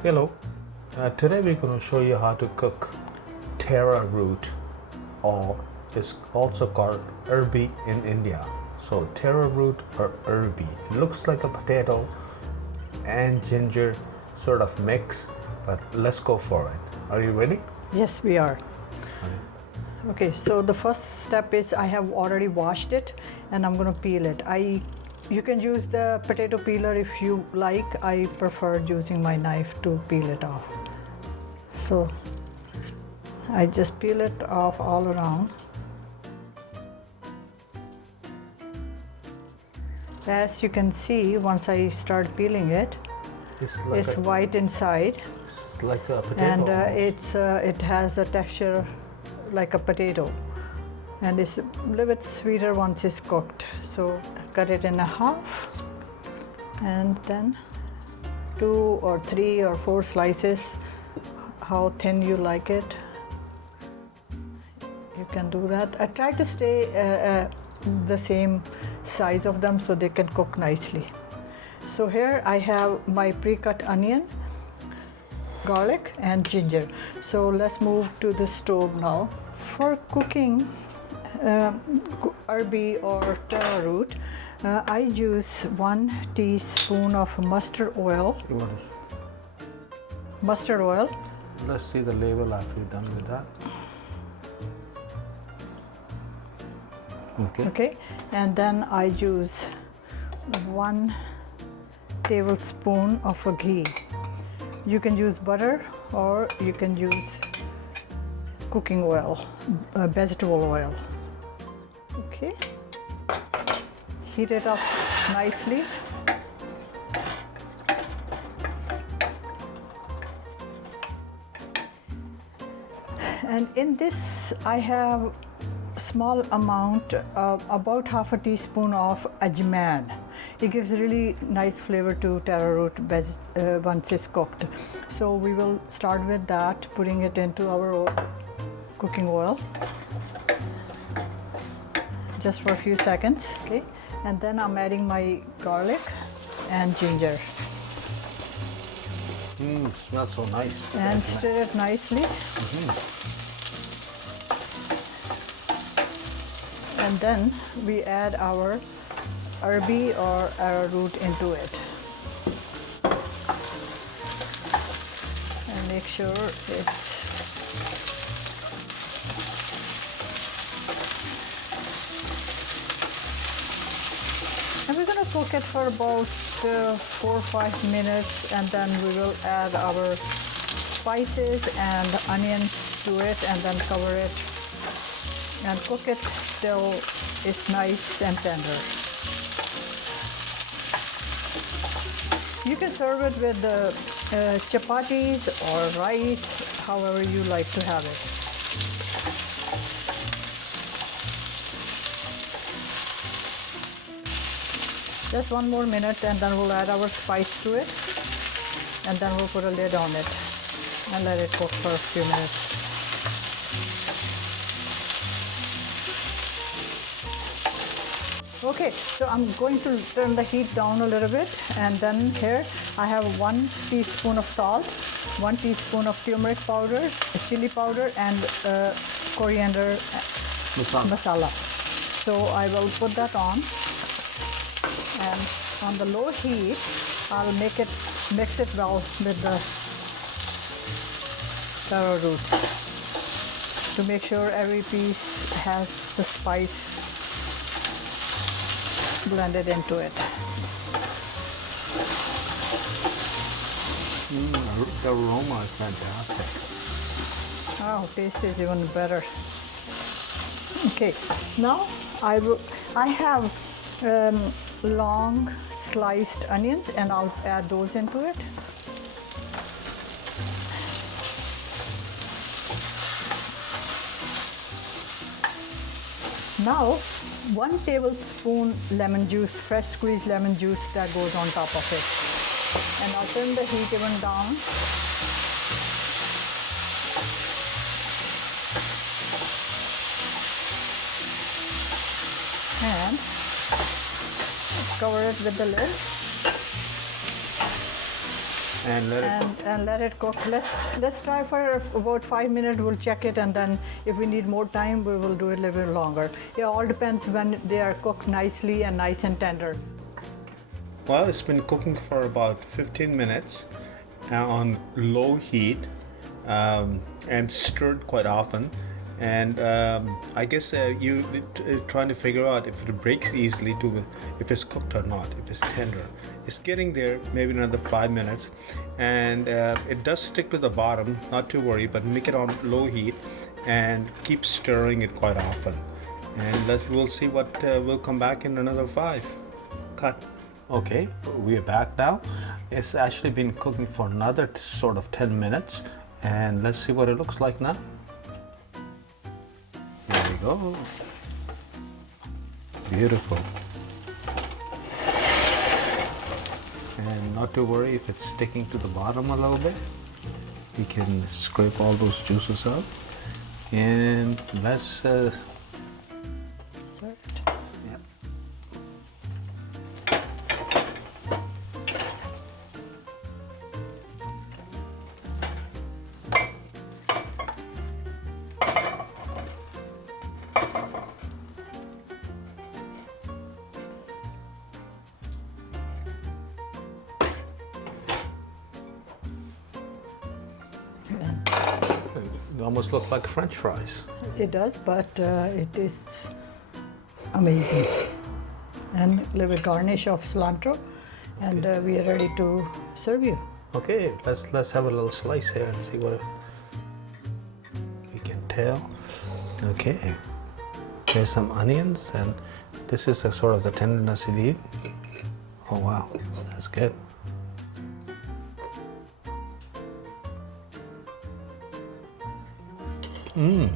Hello, today we're going to show you how to cook Taro Root, or it's also called Arbi in India. So Taro Root or Arbi, it looks like a potato and ginger sort of mix, but let's go for it. Are you ready? Yes, we are. Okay, so the first step is I have already washed it and I'm going to peel it. You can use the potato peeler if you like. I prefer using my knife to peel it off. So I just peel it off all around. As you can see, once I start peeling it, it's white inside. It's like a potato. And it has a texture like a potato, and it's a little bit sweeter once it's cooked. So cut it in half, and then 2 or 3 or 4 slices, how thin you like it. You can do that. I try to stay the same size of them so they can cook nicely. So here I have my pre-cut onion, garlic and ginger. So let's move to the stove now. For cooking Arbi or Taro Root, I use 1 teaspoon of mustard oil. You want Mustard oil. Let's see the label after you're done with that. Okay, and then I use 1 tablespoon of ghee. You can use butter or you can use cooking oil, vegetable oil. Okay, heat it up nicely. And in this I have small amount of about half a teaspoon of ajman. It gives a really nice flavor to taro root once it's cooked. So we will start with that, putting it into our cooking oil just for a few seconds. Okay, and then I'm adding my garlic and ginger. Smells so nice. And stir it nicely. And then we add our Arbi or arrowroot into it, and make sure it's and we're going to cook it for about 4 or 5 minutes, and then we will add our spices and onions to it, and then cover it and cook it till it's nice and tender. You can serve it with chapatis or rice, however you like to have it. Just 1 more minute, and then we'll add our spice to it, and then we'll put a lid on it and let it cook for a few minutes. Okay, so I'm going to turn the heat down a little bit, and then here I have 1 teaspoon of salt, 1 teaspoon of turmeric powder, chili powder, and coriander masala. So I will put that on, and on the low heat I'll mix it well with the taro roots to make sure every piece has the spice blended into it. The aroma is fantastic. Oh, taste is even better. Okay, now I have long sliced onions, and I'll add those into it. Now 1 tablespoon lemon juice, fresh squeezed lemon juice, that goes on top of it. And I'll turn the heat even down. And cover it with the lid. And let it and let it cook. Let's try for about 5 minutes. We'll check it, and then if we need more time, we will do it a little bit longer. It all depends when they are cooked nicely and nice and tender. Well, it's been cooking for about 15 minutes on low heat and stirred quite often. And I guess you trying to figure out if it breaks easily, if it's cooked or not, if it's tender. It's getting there, maybe another 5 minutes, and it does stick to the bottom. Not to worry, but make it on low heat and keep stirring it quite often. And we'll see what will come back in another 5. Cut. Okay, we are back now. It's actually been cooking for another sort of 10 minutes, and let's see what it looks like now. There we go. Beautiful. And not to worry if it's sticking to the bottom a little bit. We can scrape all those juices out. And let's Serve it. yeah. It almost looks like French fries. It does, but it is amazing. And a little bit garnish of cilantro, and we are ready to serve you. Okay, let's have a little slice here and see what we can tell. Okay, here's some onions, and this is a sort of the tenderness you need. Oh wow, that's good. Mmm.